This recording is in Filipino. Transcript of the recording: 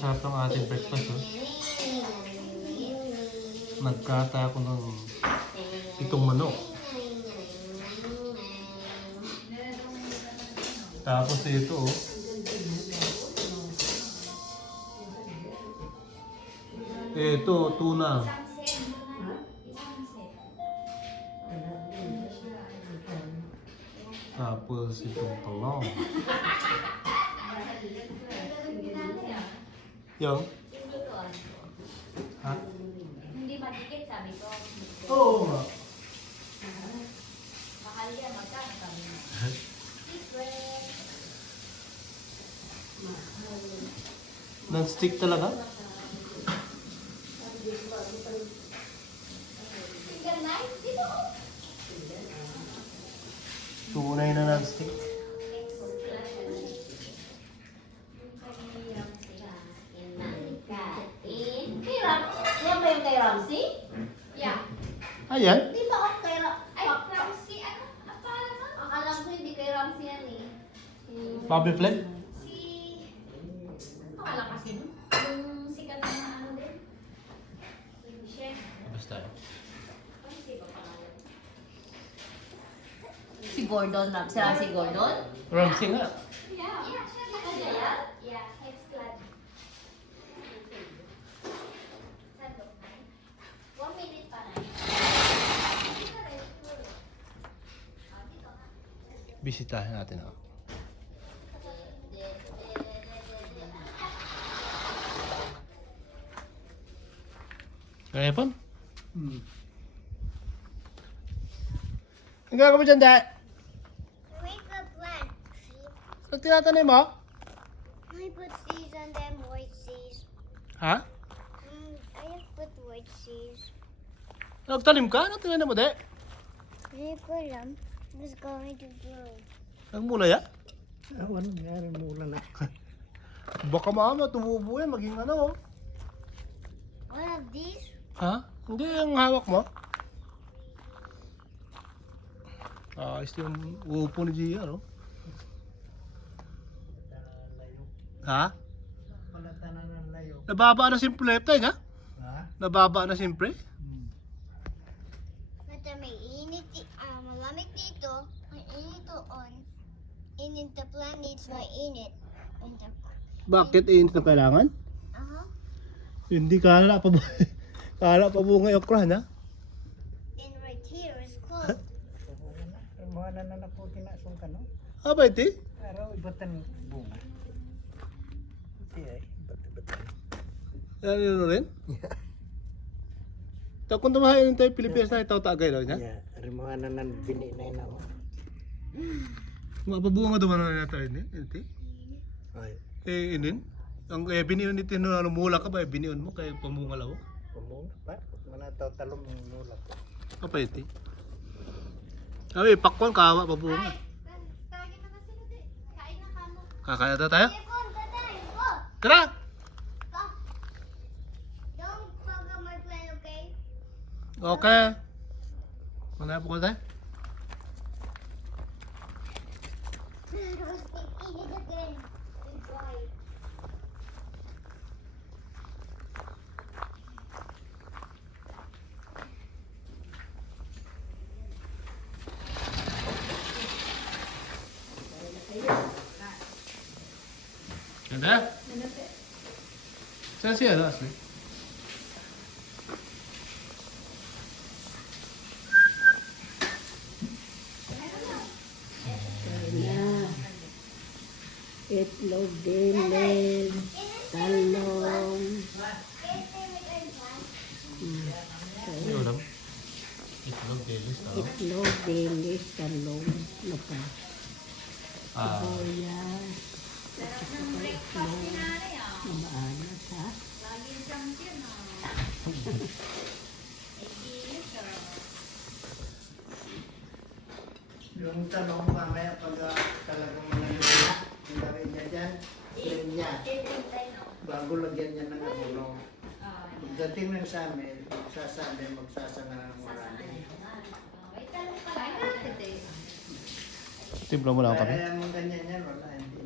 masarap ng ating breakfast. Oh. Nagkata ako ng itong manok. Tapos ito, oh. Ito, tuna. Tapos itong talong. Yung? Ha? Hindi madikit, sabi ko. Oo nga. Mahal yan, magkano sabi mo? Secret. Non-stick talaga? Finger knife? Dito. Tunay na non-stick. Yan ba yung kay Ramsey? Yeah. Ayan. Di ba ako kay Ramsey? Ano? Akala mo? Akala ko hindi kay Ramsey yan eh. Bobby Flay? Si... Akala kasi no? Yung sikat na ano din. Yung chef. Basta. Ano si ba pangalan? Si Gordon Ramsey. Si Gordon? Ramsey nga. Yeah. Yeah, siya ba? Yeah, ex-club. 1 minute pa na. Bisitahin natin ako. Kaya pa? Ang gagawin dyan, Dad? We put plant. Ano tinatanim mo? I put seeds and then white seeds. Ha? I put white seeds. Nagtanim ka? Ano tinanim mo, Dad? Hindi ko alam. It's going to grow. Nagmula ya? Ano nangyari mula na? Baka mama, tumubo yan, maging ano. One of these? Ha? Hindi, ang hawak mo. Ito yung upo ni Gia, no? Ha? Palatanan ng layo. Nababa na simple tayo, ha? Ha? Nababa na simple? Basta may init, malamig dito. May init doon. Init the plant needs my init. And the, Bakit init na kailangan? Hindi, kala pa bunga yung okra, na? and right here is cold. Mga nananaputi na sungka, no? Aba, iti? Pero ibatan bunga. Iti ay, ibatan. Ano rin? Kung tumahayin tayo Pilipinas na itaw tagay daw niya? Yeah, rimuha na nan bini na ina mo. Mapabunga naman na tayo ni, iti? Ay, Inin? Ang biniyon ni Tino, ano, mula ka ba? Biniyon mo kaya pamunga law? pumunga pa. Manataw talong ng nula ko. Apa iti? Ay, pakwan kawa pabunga. Tawagin na sila din. Kain na kamo. Kakaya na tayo? Go, tatay, go. Tara! Go. Don't fuck up my plan, okay? Okay. Mana po ko tayo? Eat it again. Enjoy. Ganda? Saan siya, no, Asli? Itlog, dilis, talong. Ano ulam? Itlog, delis, tao. Itlog, dilis, talong. Ano pa? Ah, Oyas. Maalas, ha? Laging champion ah. Yung talong mamaya pag talagang mga lula, ilagay niya dyan, clean niya. Bago lagyan niya ng abulong. Pagdating ng sa amin, magsasana ng marami. May talong pala. timpla mo lang kami. Kaya mong ganyan yan, wala, hindi.